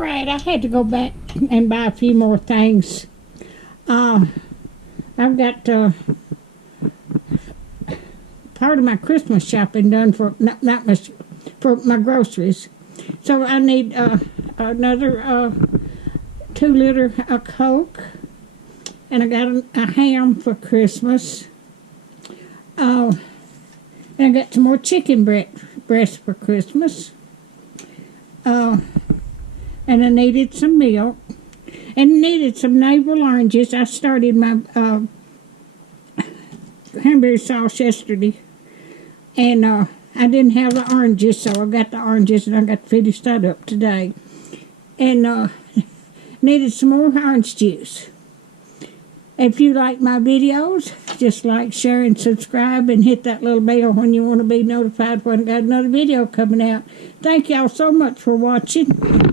Alright, I had to go back and buy a few more things. I've got part of my Christmas shopping done for not much for my groceries. So I need another 2 liter of Coke, and I got a ham for Christmas. And I got some more chicken breast for Christmas. And I needed some milk, and needed some navel oranges. I started my cranberry sauce yesterday, and I didn't have the oranges, so I got the oranges, and I got to finish that up today. And needed some more orange juice. If you like my videos, just like, share, and subscribe, and hit that little bell when you want to be notified when I got another video coming out. Thank y'all so much for watching.